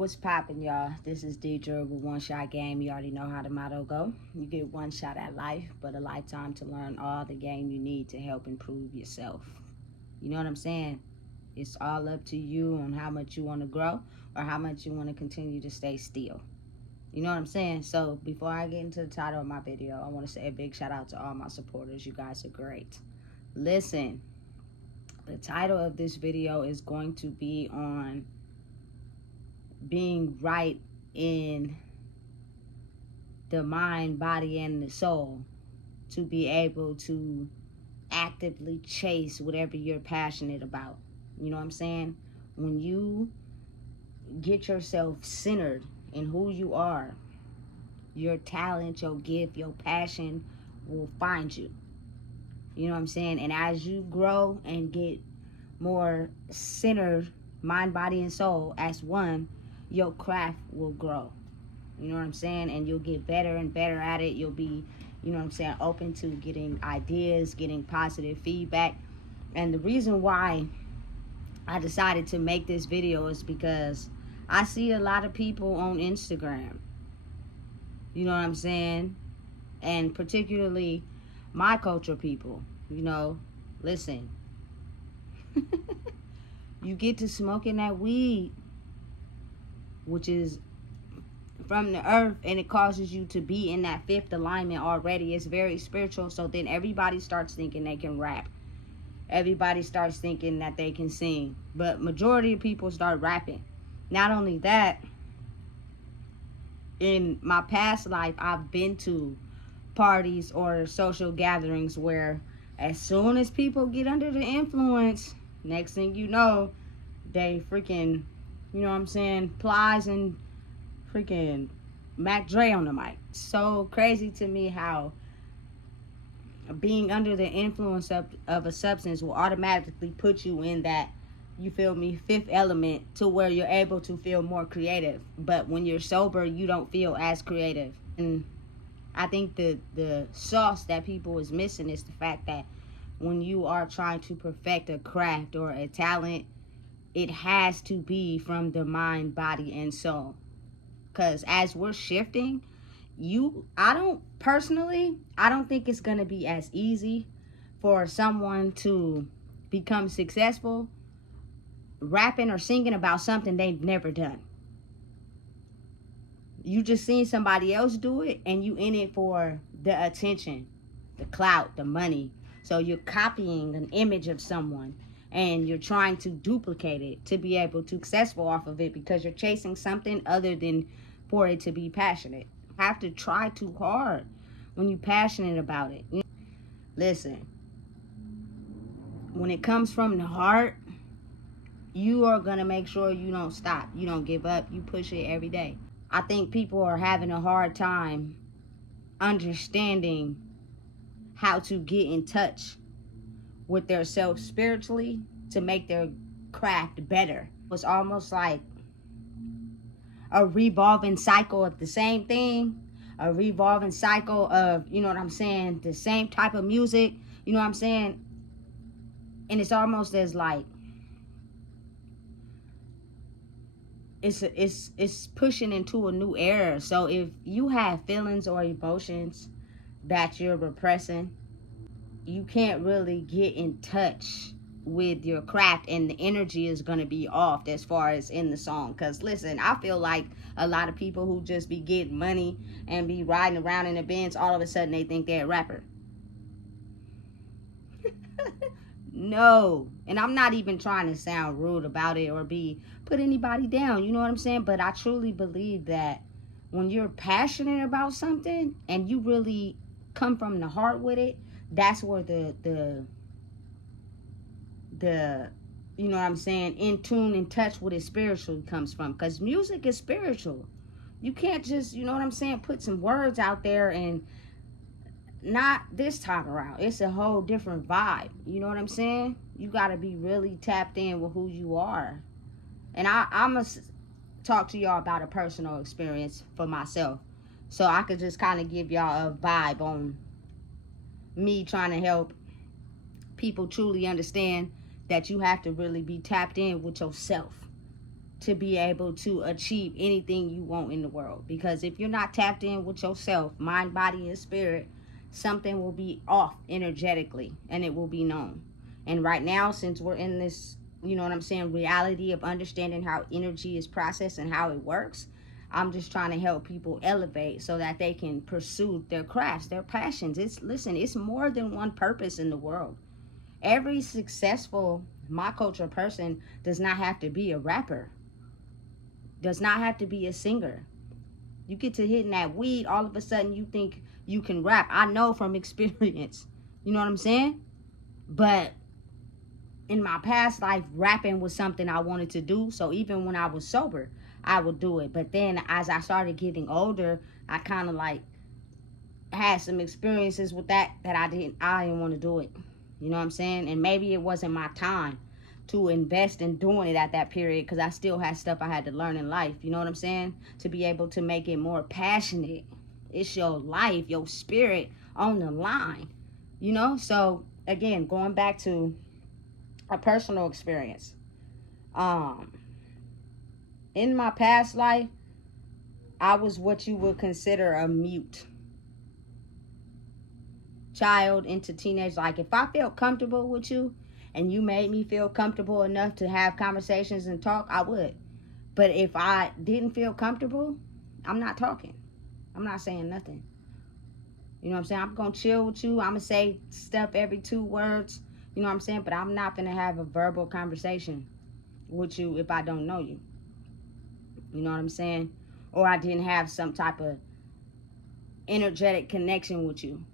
What's poppin', y'all? This is Deidre with One Shot Game. You already know how the motto go. You get one shot at life, but a lifetime to learn all the game you need to help improve yourself. You know what I'm saying? It's all up to you on how much you want to grow or how much you want to continue to stay still. You know what I'm saying? So before I get into the title of my video, I want to say a big shout out to all my supporters. You guys are great. Listen, the title of this video is going to be on being right in the mind, body, and the soul to be able to actively chase whatever you're passionate about. You know what I'm saying? When you get yourself centered in who you are, your talent, your gift, your passion will find you. You know what I'm saying? And as you grow and get more centered, mind, body, and soul as one, your craft will grow. You know what I'm saying? And you'll get better and better at it. You'll be, you know what I'm saying, open to getting ideas, getting positive feedback. And the reason why I decided to make this video is because I see a lot of people on Instagram. You know what I'm saying? And particularly my culture people. You know, listen. You get to smoking that weed, which is from the earth, and it causes you to be in that fifth alignment already. It's very spiritual. So then everybody starts thinking they can rap. Everybody starts thinking that they can sing. But majority of people start rapping. Not only that, in my past life, I've been to parties or social gatherings where as soon as people get under the influence, next thing you know, they freaking, you know what I'm saying, Plies and freaking Mac Dre on the mic. So crazy to me how being under the influence of a substance will automatically put you in that, you feel me, fifth element, to where you're able to feel more creative. But when you're sober, you don't feel as creative. And I think the sauce that people is missing is the fact that when you are trying to perfect a craft or a talent, it has to be from the mind, body, and soul. Because as we're shifting, I don't think it's going to be as easy for someone to become successful rapping or singing about something they've never done. You just seen somebody else do it, and you in it for the attention, the clout, the money. So you're copying an image of someone, and you're trying to duplicate it to be able to successful off of it because you're chasing something other than for it to be passionate. You have to try too hard when you're passionate about it. Listen, when it comes from the heart, you are going to make sure you don't stop. You don't give up. You push it every day. I think people are having a hard time understanding how to get in touch with their self spiritually to make their craft better. It's almost like a revolving cycle of the same thing, a revolving cycle of, you know what I'm saying, the same type of music, you know what I'm saying? And it's almost as like it's pushing into a new era. So if you have feelings or emotions that you're repressing, you can't really get in touch with your craft, and the energy is going to be off as far as in the song. Because listen, I feel like a lot of people who just be getting money and be riding around in the Benz, all of a sudden they think they're a rapper. No. And I'm not even trying to sound rude about it or put anybody down, you know what I'm saying? But I truly believe that when you're passionate about something and you really come from the heart with it, that's where the you know what I'm saying, in tune, in touch with it spiritually comes from. Because music is spiritual. You can't just, you know what I'm saying, put some words out there and not this time around. It's a whole different vibe. You know what I'm saying? You got to be really tapped in with who you are. And I'm going to talk to y'all about a personal experience for myself, so I could just kind of give y'all a vibe on me trying to help people truly understand that you have to really be tapped in with yourself. to be able to achieve anything you want in the world. Because if you're not tapped in with yourself, mind, body, and spirit, something will be off energetically, and it will be known. And right now, since we're in this, you know what I'm saying, reality of understanding how energy is processed and how it works, I'm just trying to help people elevate so that they can pursue their crafts, their passions. It's more than one purpose in the world. Every successful my culture person does not have to be a rapper, does not have to be a singer. You get to hitting that weed, all of a sudden you think you can rap. I know from experience. You know what I'm saying? But in my past life, rapping was something I wanted to do. So even when I was sober, I would do it. But then as I started getting older, I kind of like had some experiences with that I didn't want to do it. You know what I'm saying? And maybe it wasn't my time to invest in doing it at that period, because I still had stuff I had to learn in life. You know what I'm saying? To be able to make it more passionate. It's your life, your spirit on the line. You know? So again, going back to a personal experience. In my past life, I was what you would consider a mute child into teenage. Like, if I felt comfortable with you and you made me feel comfortable enough to have conversations and talk, I would. But if I didn't feel comfortable, I'm not talking. I'm not saying nothing. You know what I'm saying? I'm going to chill with you. I'm going to say stuff every 2 words. You know what I'm saying? But I'm not going to have a verbal conversation with you if I don't know you. You know what I'm saying? Or I didn't have some type of energetic connection with you.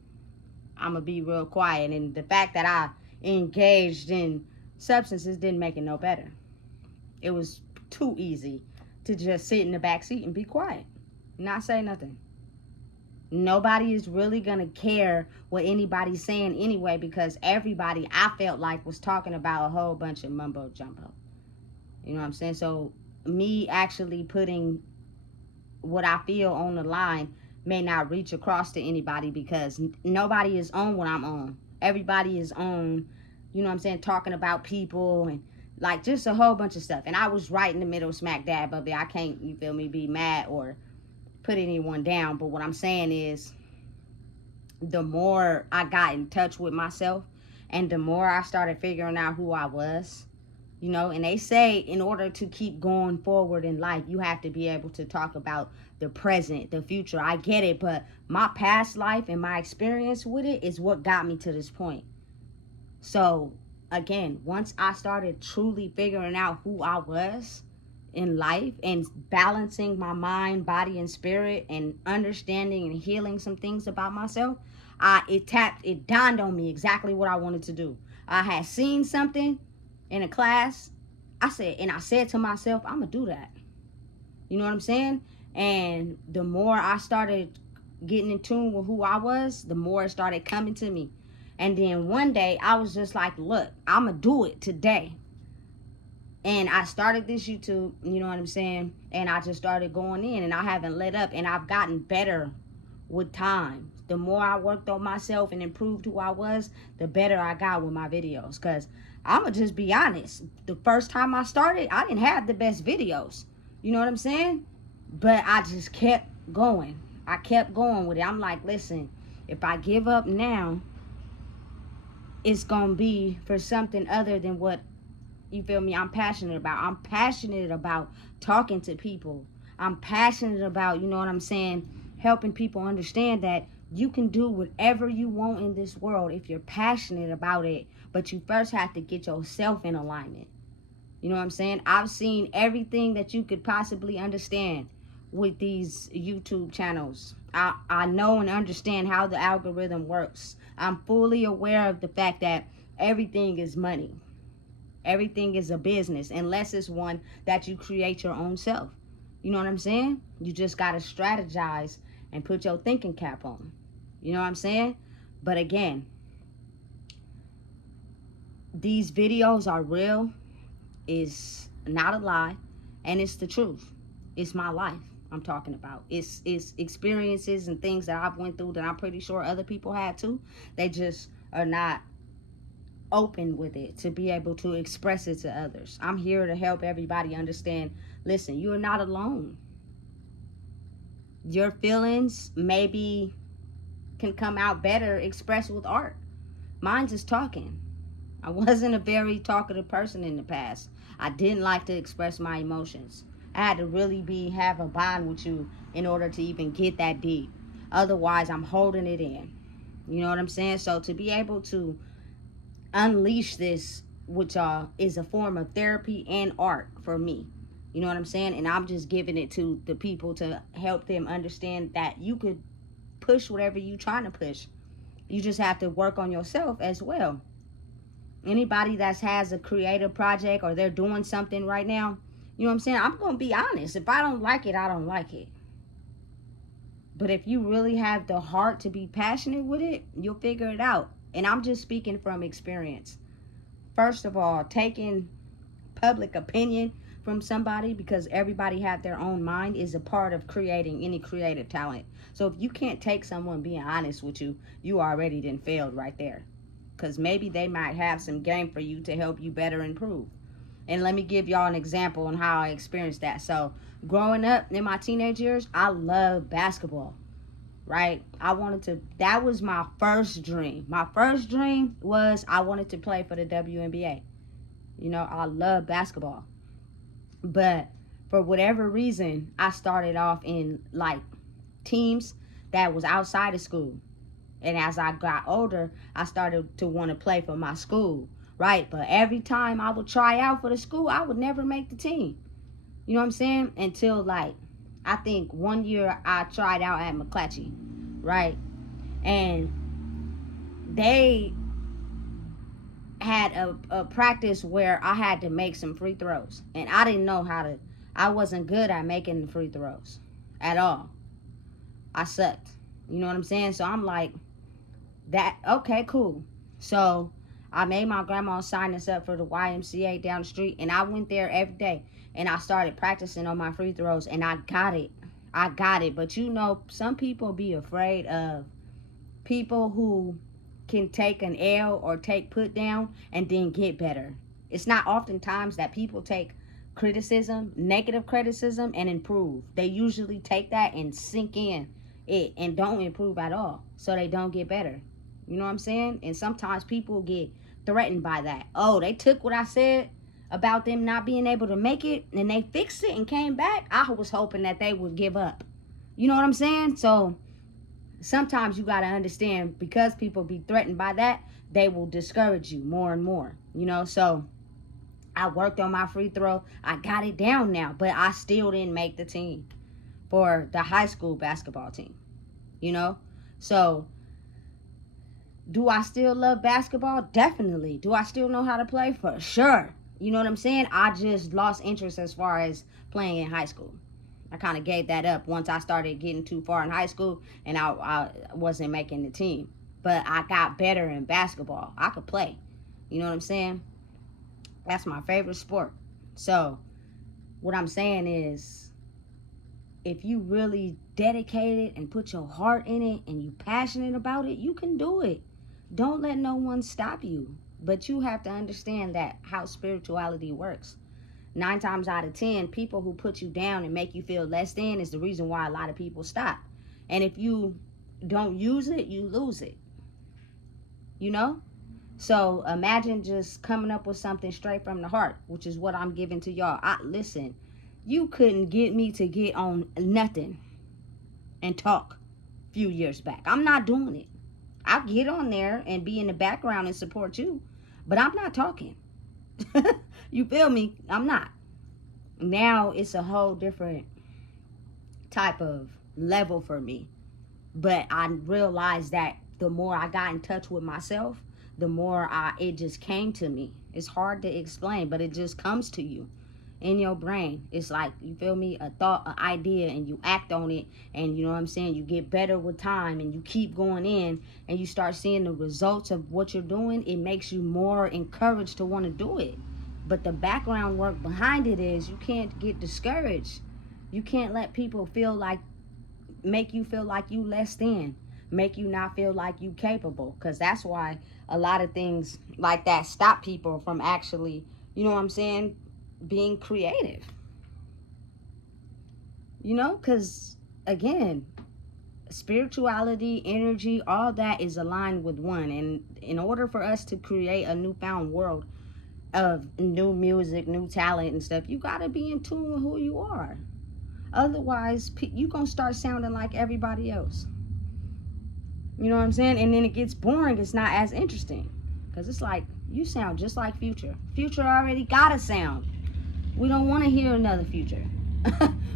I'm going to be real quiet. And the fact that I engaged in substances didn't make it no better. It was too easy to just sit in the back seat and be quiet, not say nothing. Nobody is really going to care what anybody's saying anyway, because everybody, I felt like, was talking about a whole bunch of mumbo jumbo. You know what I'm saying? So me actually putting what I feel on the line may not reach across to anybody, because nobody is on what I'm on. Everybody is on, you know what I'm saying, talking about people and like just a whole bunch of stuff. And I was right in the middle, smack dab of it. I can't, you feel me, be mad or put anyone down. But what I'm saying is, the more I got in touch with myself and the more I started figuring out who I was, you know, and they say in order to keep going forward in life, you have to be able to talk about the present, the future. I get it, but my past life and my experience with it is what got me to this point. So again, once I started truly figuring out who I was in life and balancing my mind, body, and spirit, and understanding and healing some things about myself, it dawned on me exactly what I wanted to do. I had seen something in a class. I said to myself, I'm gonna do that. You know what I'm saying? And the more I started getting in tune with who I was, the more it started coming to me. And then one day I was just like, look, I'm gonna do it today. And I started this YouTube, you know what I'm saying? And I just started going in, and I haven't let up, and I've gotten better with time. The more I worked on myself and improved who I was, the better I got with my videos. Because I'm going to just be honest. The first time I started, I didn't have the best videos. You know what I'm saying? But I just kept going. I kept going with it. I'm like, listen, if I give up now, it's going to be for something other than what, you feel me, I'm passionate about. I'm passionate about talking to people. I'm passionate about, you know what I'm saying, helping people understand that you can do whatever you want in this world if you're passionate about it. But you first have to get yourself in alignment. You know what I'm saying? I've seen everything that you could possibly understand with these YouTube channels. I know and understand how the algorithm works. I'm fully aware of the fact that everything is money. Everything is a business, unless it's one that you create your own self. You know what I'm saying? You just got to strategize and put your thinking cap on. You know what I'm saying? But again, these videos are real. It's not a lie. And it's the truth. It's my life I'm talking about. It's experiences and things that I've went through that I'm pretty sure other people had too. They just are not open with it to be able to express it to others. I'm here to help everybody understand Listen, you are not alone. Your feelings maybe can come out better expressed with art. Mine's just talking. I wasn't a very talkative person in the past. I didn't like to express my emotions. I had to really have a bond with you in order to even get that deep. Otherwise, I'm holding it in. You know what I'm saying? So to be able to unleash this, which is a form of therapy and art for me. You know what I'm saying? And I'm just giving it to the people to help them understand that you could push whatever you're trying to push. You just have to work on yourself as well. Anybody that has a creative project or they're doing something right now, you know what I'm saying? I'm going to be honest. If I don't like it, I don't like it. But if you really have the heart to be passionate with it, you'll figure it out. And I'm just speaking from experience. First of all, taking public opinion from somebody, because everybody have their own mind, is a part of creating any creative talent. So if you can't take someone being honest with you, you already done failed right there. Because maybe they might have some game for you to help you better improve. And let me give y'all an example on how I experienced that. So growing up in my teenage years, I loved basketball, right? That was my first dream. My first dream was I wanted to play for the WNBA. You know, I love basketball. But for whatever reason, I started off in like teams that was outside of school. And as I got older, I started to want to play for my school, right? But every time I would try out for the school, I would never make the team. You know what I'm saying? Until like, I think one year I tried out at McClatchy, right? And they had a practice where I had to make some free throws. And I didn't know I wasn't good at making the free throws at all. I sucked. You know what I'm saying? So I'm like, okay, cool. So I made my grandma sign us up for the YMCA down the street, and I went there every day, and I started practicing on my free throws, and I got it. But you know, some people be afraid of people who can take an L or take put down and then get better. It's not oftentimes that people take criticism, negative criticism, and improve. They usually take that and sink in it and don't improve at all, so they don't get better. You know what I'm saying? And sometimes people get threatened by that. Oh, they took what I said about them not being able to make it and they fixed it and came back. I was hoping that they would give up. You know what I'm saying? So sometimes you got to understand, because people be threatened by that, they will discourage you more and more. You know, so I worked on my free throw. I got it down now, but I still didn't make the team for the high school basketball team. You know? So do I still love basketball? Definitely. Do I still know how to play? For sure. You know what I'm saying? I just lost interest as far as playing in high school. I kind of gave that up once I started getting too far in high school and I wasn't making the team. But I got better in basketball. I could play. You know what I'm saying? That's my favorite sport. So what I'm saying is, if you really dedicate it and put your heart in it and you passionate about it, you can do it. Don't let no one stop you. But you have to understand that how spirituality works. 9 times out of 10, people who put you down and make you feel less than is the reason why a lot of people stop. And if you don't use it, you lose it. You know? So imagine just coming up with something straight from the heart, which is what I'm giving to y'all. Listen, you couldn't get me to get on nothing and talk a few years back. I'm not doing it. I'll get on there and be in the background and support you, but I'm not talking. You feel me? I'm not. Now it's a whole different type of level for me. But I realized that the more I got in touch with myself, the more it just came to me. It's hard to explain, but it just comes to you in your brain. It's like, you feel me, a thought, an idea, and you act on it, and you know what I'm saying, you get better with time, and you keep going in, and you start seeing the results of what you're doing. It makes you more encouraged to want to do it. But the background work behind it is, you can't get discouraged. You can't let people make you feel like you less than, make you not feel like you capable, because that's why a lot of things like that stop people from actually, you know what I'm saying, being creative. Because, again, spirituality, energy, all that is aligned with one. And in order for us to create a newfound world of new music, new talent and stuff, you got to be in tune with who you are. Otherwise, you going to start sounding like everybody else. You know what I'm saying? And then it gets boring. It's not as interesting. Because it's like, you sound just like Future. Future already got a sound. We don't want to hear another Future.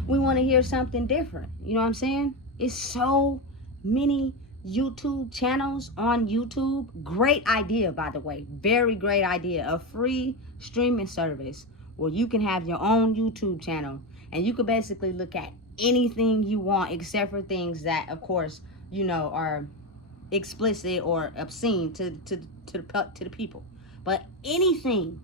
We want to hear something different. You know what I'm saying? It's so many YouTube channels on YouTube. Great idea, by the way. Very great idea. A free streaming service where you can have your own YouTube channel. And you can basically look at anything you want except for things that, of course, are explicit or obscene to the people. But anything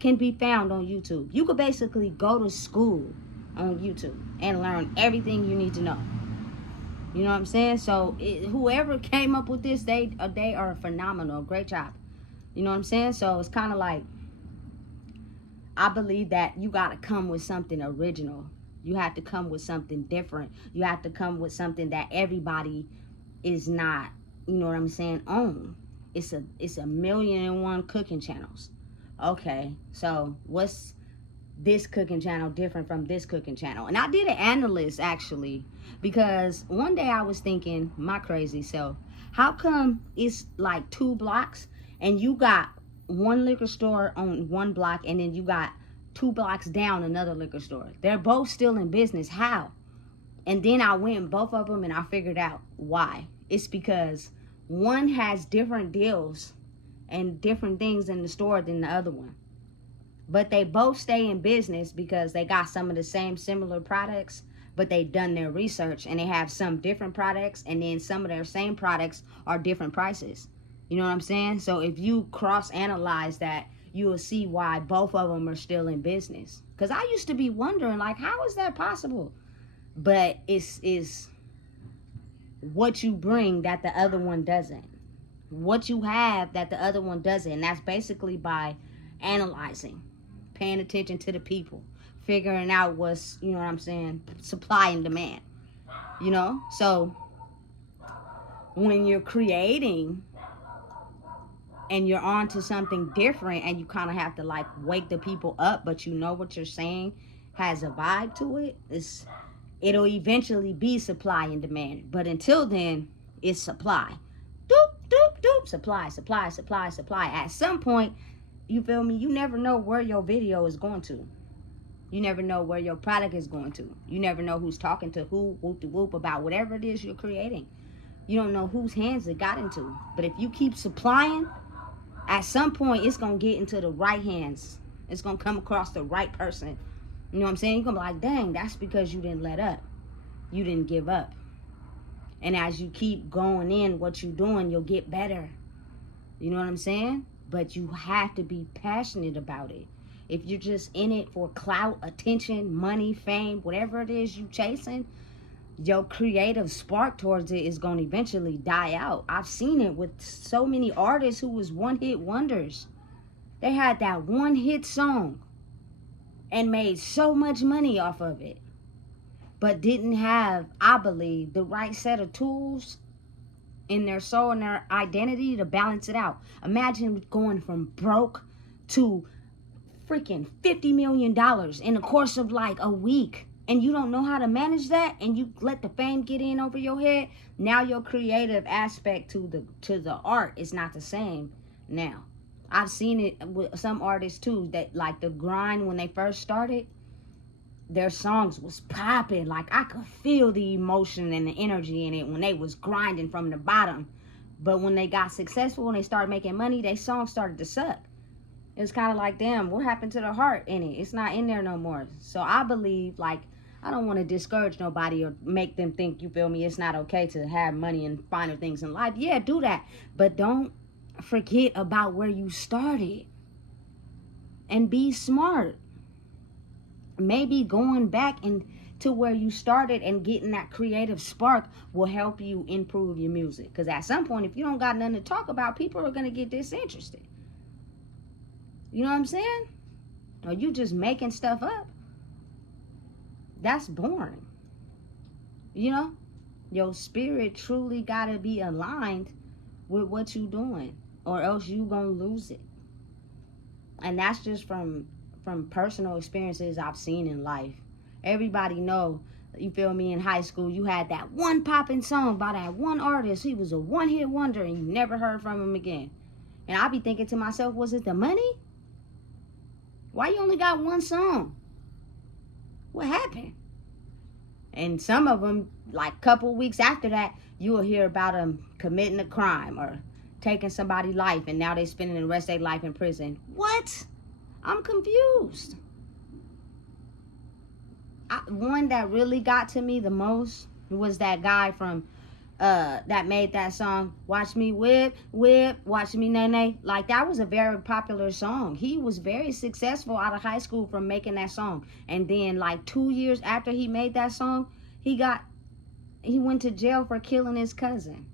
can be found on YouTube. You could basically go to school on YouTube and learn everything you need to know. You know what I'm saying? So whoever came up with this, they are phenomenal. Great job. You know what I'm saying? So it's kind of like, I believe that you got to come with something original. You have to come with something different. You have to come with something that everybody is not, you know what I'm saying, on. It's a 1,000,001 cooking channels. Okay, so what's this cooking channel different from this cooking channel? And I did an analyst, actually, because one day I was thinking, my crazy self, how come it's like 2 blocks and you got one liquor store on one block and then you got 2 blocks down another liquor store? They're both still in business. How? And then I went in both of them and I figured out why. It's because one has different deals and different things in the store than the other one. But they both stay in business because they got some of the same similar products, but they've done their research and they have some different products, and then some of their same products are different prices. You know what I'm saying? So if you cross-analyze that, you will see why both of them are still in business. Because I used to be wondering, like, how is that possible? But it's what you bring that the other one doesn't. What you have that the other one doesn't. And that's basically by analyzing, paying attention to the people, figuring out what's, you know what I'm saying, supply and demand. So when you're creating and you're on to something different and you kind of have to like wake the people up, but you know what you're saying has a vibe to it, it'll eventually be supply and demand. But until then, it's supply. Doop, doop, doop. Supply, supply, supply, supply. At some point, you feel me? You never know where your video is going to. You never know where your product is going to. You never know who's talking to who, whoop de whoop, about whatever it is you're creating. You don't know whose hands it got into. But if you keep supplying, at some point, it's going to get into the right hands. It's going to come across the right person. You know what I'm saying? You're going to be like, dang, that's because you didn't let up. You didn't give up. And as you keep going in what you're doing, you'll get better. You know what I'm saying? But you have to be passionate about it. If you're just in it for clout, attention, money, fame, whatever it is you chasing, your creative spark towards it is going to eventually die out. I've seen it with so many artists who was one-hit wonders. They had that one-hit song and made so much money off of it, but didn't have, I believe, the right set of tools in their soul and their identity to balance it out. Imagine going from broke to freaking $50 million in the course of like a week, and you don't know how to manage that, and you let the fame get in over your head. Now your creative aspect to the art is not the same now. I've seen it with some artists too, that like the grind when they first started, their songs was popping. Like I could feel the emotion and the energy in it when they was grinding from the bottom. But when they got successful and they started making money, their songs started to suck. It's kind of like, damn, what happened to the heart in it? It's not in there no more. So I believe, like, I don't want to discourage nobody or make them think, you feel me, it's not okay to have money and finer things in life. Yeah, do that. But don't forget about where you started. And be smart. Maybe going back to where you started and getting that creative spark will help you improve your music. Because at some point, if you don't got nothing to talk about, people are going to get disinterested. You know what I'm saying? Or you just making stuff up. that's boring. You know, your spirit truly gotta be aligned with what you doing, or else you gonna lose it. And that's just from personal experiences I've seen in life. Everybody know, you feel me, in high school you had that one popping song by that one artist. He was a one hit wonder and you never heard from him again. And I be thinking to myself, was it the money? Why you only got one song? What happened? And some of them, like a couple weeks after that, you will hear about them committing a crime or taking somebody's life, and now they spending the rest of their life in prison. What? I'm confused. One that really got to me the most was that guy from that made that song, Watch Me Whip, Whip, Watch Me Nay Nay. Like, that was a very popular song. He was very successful out of high school from making that song. And then, like, 2 years after he made that song, he went to jail for killing his cousin.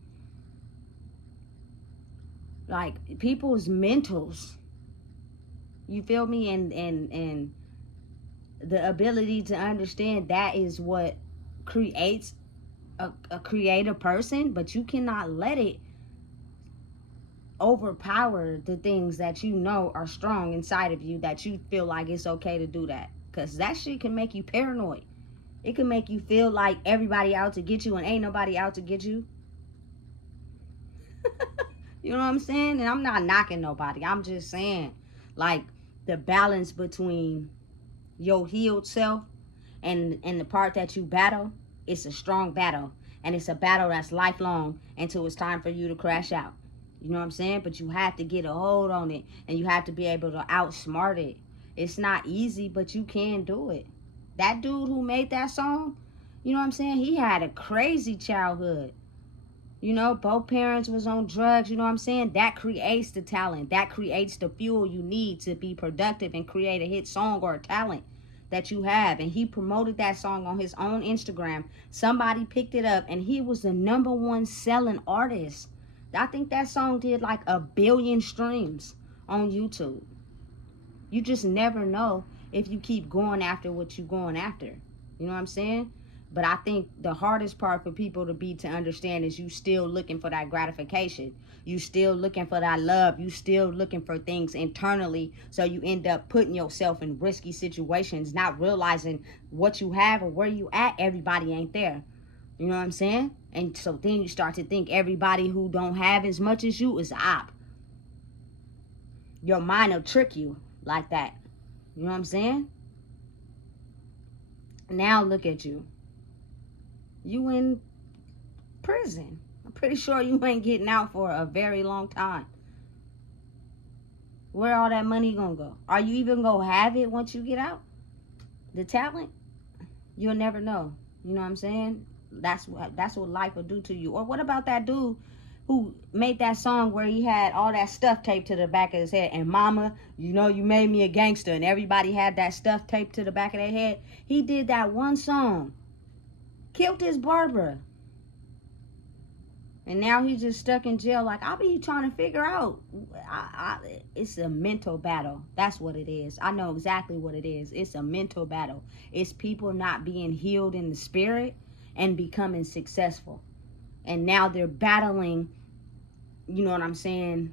Like, people's mentals, you feel me? And the ability to understand that is what creates a creative person, but you cannot let it overpower the things that you know are strong inside of you, that you feel like it's okay to do that, because that shit can make you paranoid. It can make you feel like everybody out to get you and ain't nobody out to get you. You know what I'm saying? And I'm not knocking nobody, I'm just saying, like, the balance between your healed self and the part that you battle, it's a strong battle, and it's a battle that's lifelong until it's time for you to crash out. You know what I'm saying? But you have to get a hold on it, and you have to be able to outsmart it. It's not easy, but you can do it. That dude who made that song, you know what I'm saying, he had a crazy childhood. You know, both parents was on drugs, you know what I'm saying? That creates the talent. That creates the fuel you need to be productive and create a hit song or a talent that you have. And he promoted that song on his own Instagram. Somebody picked it up, and he was the #1 selling artist. I think that song did like 1 billion streams on YouTube. You just never know if you keep going after what you're going after. You know what I'm saying? But I think the hardest part for people to understand is you still looking for that gratification. You still looking for that love. You still looking for things internally. So you end up putting yourself in risky situations, not realizing what you have or where you at. Everybody ain't there. You know what I'm saying? And so then you start to think everybody who don't have as much as you is op. Your mind will trick you like that. You know what I'm saying? Now look at you. You in prison. I'm pretty sure you ain't getting out for a very long time. Where all that money gonna go? Are you even gonna have it once you get out? The talent? You'll never know. You know what I'm saying? That's what life will do to you. Or what about that dude who made that song where he had all that stuff taped to the back of his head, and mama, you know you made me a gangster, and everybody had that stuff taped to the back of their head? He did that one song, killed his barber, and now he's just stuck in jail. Like, I'll be trying to figure out, it's a mental battle. That's what it is. I know exactly what it is. It's a mental battle. It's people not being healed in the spirit and becoming successful, and now they're battling, you know what I'm saying,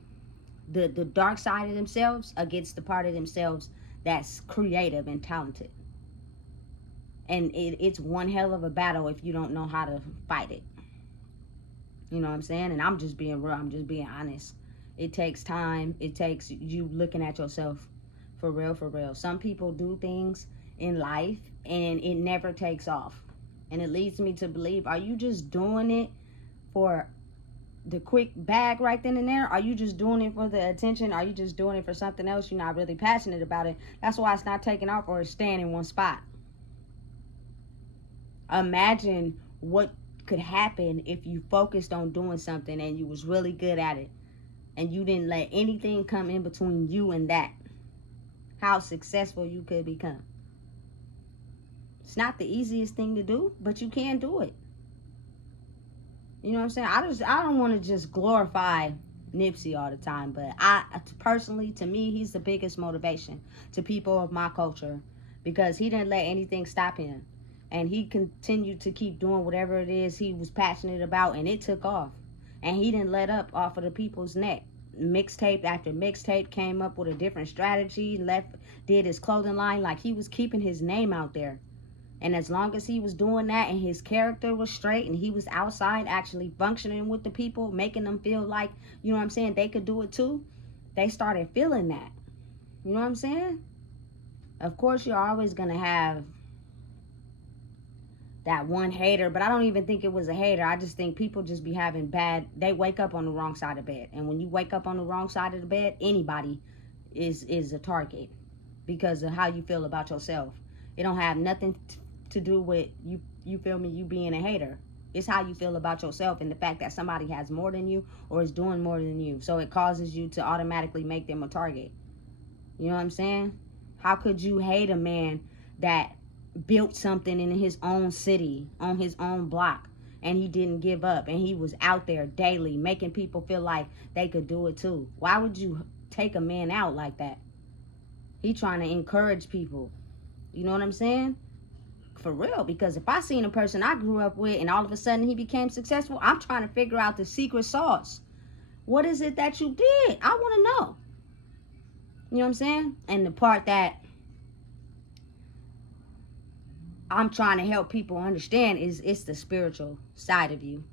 the dark side of themselves against the part of themselves that's creative and talented. And it's one hell of a battle if you don't know how to fight it. You know what I'm saying? And I'm just being real. I'm just being honest. It takes time. It takes you looking at yourself for real, for real. Some people do things in life and it never takes off. And it leads me to believe, are you just doing it for the quick bag right then and there? Are you just doing it for the attention? Are you just doing it for something else? You're not really passionate about it. That's why it's not taking off, or it's staying in one spot. Imagine what could happen if you focused on doing something and you was really good at it and you didn't let anything come in between you and that. How successful you could become. It's not the easiest thing to do, but you can do it. You know what I'm saying? I don't want to just glorify Nipsey all the time, but I personally, to me, he's the biggest motivation to people of my culture, because he didn't let anything stop him. And he continued to keep doing whatever it is he was passionate about, and it took off. And he didn't let up off of the people's neck. Mixtape after mixtape came up with a different strategy, did his clothing line, like he was keeping his name out there. And as long as he was doing that and his character was straight and he was outside actually functioning with the people, making them feel like, you know what I'm saying, they could do it too, they started feeling that. You know what I'm saying? Of course, you're always going to have that one hater, but I don't even think it was a hater. I just think people just be having they wake up on the wrong side of bed. And when you wake up on the wrong side of the bed, anybody is a target because of how you feel about yourself. It don't have nothing to do with you feel me, you being a hater. It's how you feel about yourself and the fact that somebody has more than you or is doing more than you. So it causes you to automatically make them a target. You know what I'm saying? How could you hate a man that built something in his own city, on his own block, and he didn't give up, and he was out there daily making people feel like they could do it too? Why would you take a man out like that? He trying to encourage people. You know what I'm saying? For real, because if I seen a person I grew up with and all of a sudden he became successful, I'm trying to figure out the secret sauce. What is it that you did? I want to know. You know what I'm saying? And the part that I'm trying to help people understand is it's the spiritual side of you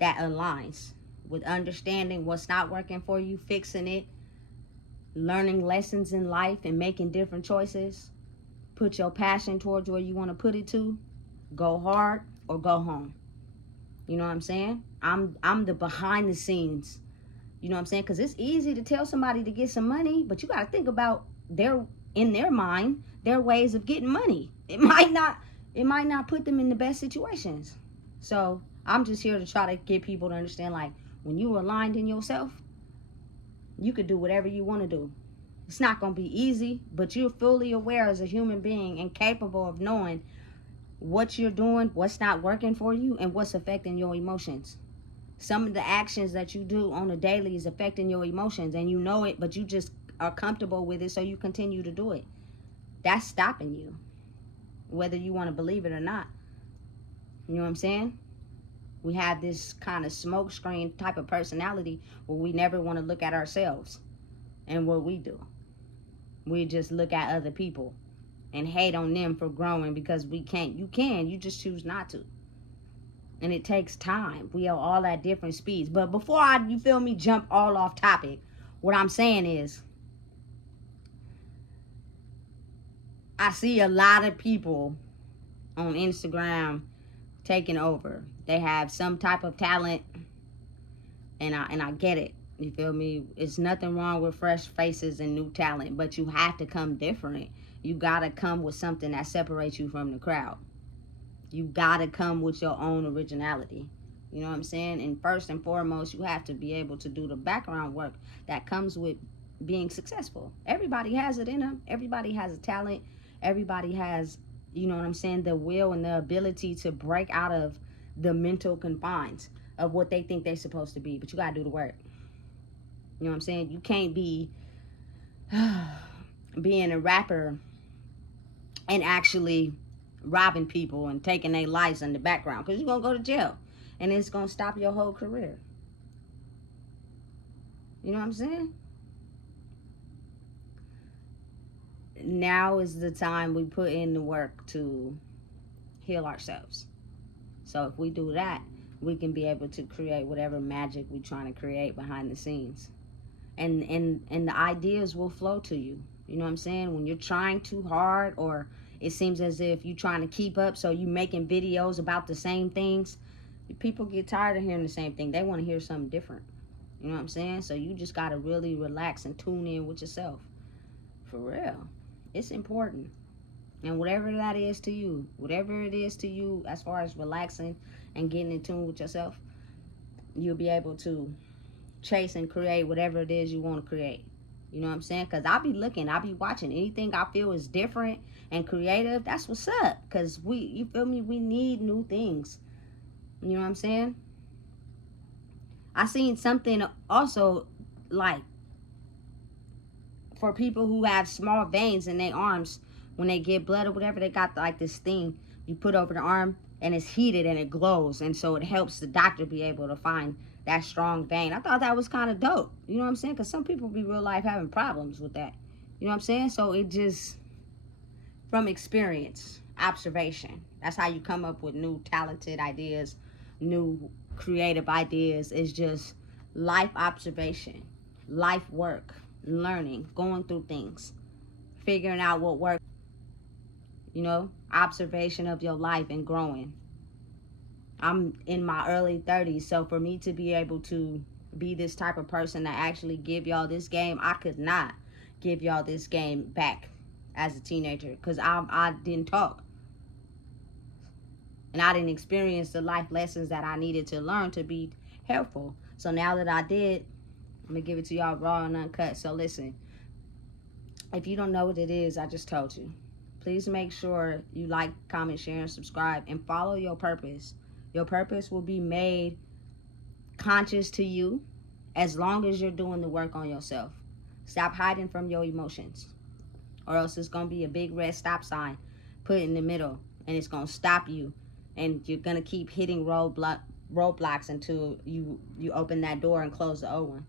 that aligns with understanding what's not working for you, fixing it, learning lessons in life and making different choices. Put your passion towards where you want to put it to. Go hard or go home. You know what I'm saying? I'm the behind the scenes. You know what I'm saying? Because it's easy to tell somebody to get some money, but you got to think about in their mind, their ways of getting money. It might not put them in the best situations. So I'm just here to try to get people to understand, like, when you're aligned in yourself, you could do whatever you want to do. It's not going to be easy, but you're fully aware as a human being and capable of knowing what you're doing, what's not working for you, and what's affecting your emotions. Some of the actions that you do on a daily is affecting your emotions, and you know it, but you just are comfortable with it, so you continue to do it. That's stopping you, whether you want to believe it or not. You know what I'm saying? We have this kind of smoke screen type of personality where we never want to look at ourselves and what we do. We just look at other people and hate on them for growing because we can't. You just choose not to. And it takes time. We are all at different speeds. But before you feel me, jump all off topic, what I'm saying is, I see a lot of people on Instagram taking over. They have some type of talent, and I get it. You feel me? It's nothing wrong with fresh faces and new talent, but you have to come different. You gotta come with something that separates you from the crowd. You gotta come with your own originality. You know what I'm saying? And first and foremost, you have to be able to do the background work that comes with being successful. Everybody has it in them. Everybody has a talent. Everybody has, you know what I'm saying, the will and the ability to break out of the mental confines of what they think they're supposed to be. But you gotta do the work. You know what I'm saying? You can't be being a rapper and actually robbing people and taking their lives in the background, because you're going to go to jail and it's going to stop your whole career. You know what I'm saying? Now is the time we put in the work to heal ourselves. So if we do that, we can be able to create whatever magic we're trying to create behind the scenes. And the ideas will flow to you. You know what I'm saying? When you're trying too hard, or it seems as if you're trying to keep up, so you making videos about the same things, people get tired of hearing the same thing. They want to hear something different. You know what I'm saying? So you just got to really relax and tune in with yourself. For real. It's important. And whatever that is to you, whatever it is to you as far as relaxing and getting in tune with yourself, you'll be able to chase and create whatever it is you want to create. You know what I'm saying? Because I'll be looking, I'll be watching. Anything I feel is different and creative, that's what's up. Because you feel me, we need new things. You know what I'm saying? I seen something also, like, for people who have small veins in their arms, when they get blood or whatever, they got like this thing. you put over the arm, and it's heated and it glows, and so it helps the doctor be able to find that strong vein. I thought that was kind of dope. You know what I'm saying? Because some people be real life having problems with that. You know what I'm saying? So it just, from experience, observation. That's how you come up with new talented ideas, new creative ideas. It's just life observation, life work, learning, going through things, figuring out what works. You know, observation of your life and growing. I'm in my early 30s, so for me to be able to be this type of person to actually give y'all this game, I could not give y'all this game back as a teenager, because I didn't talk. And I didn't experience the life lessons that I needed to learn to be helpful. So now that I did, I'm going to give it to y'all raw and uncut. So listen, if you don't know what it is, I just told you. Please make sure you like, comment, share, and subscribe, and follow your purpose. Your purpose will be made conscious to you as long as you're doing the work on yourself. Stop hiding from your emotions, or else it's going to be a big red stop sign put in the middle, and it's going to stop you, and you're going to keep hitting roadblocks until you open that door and close the old one.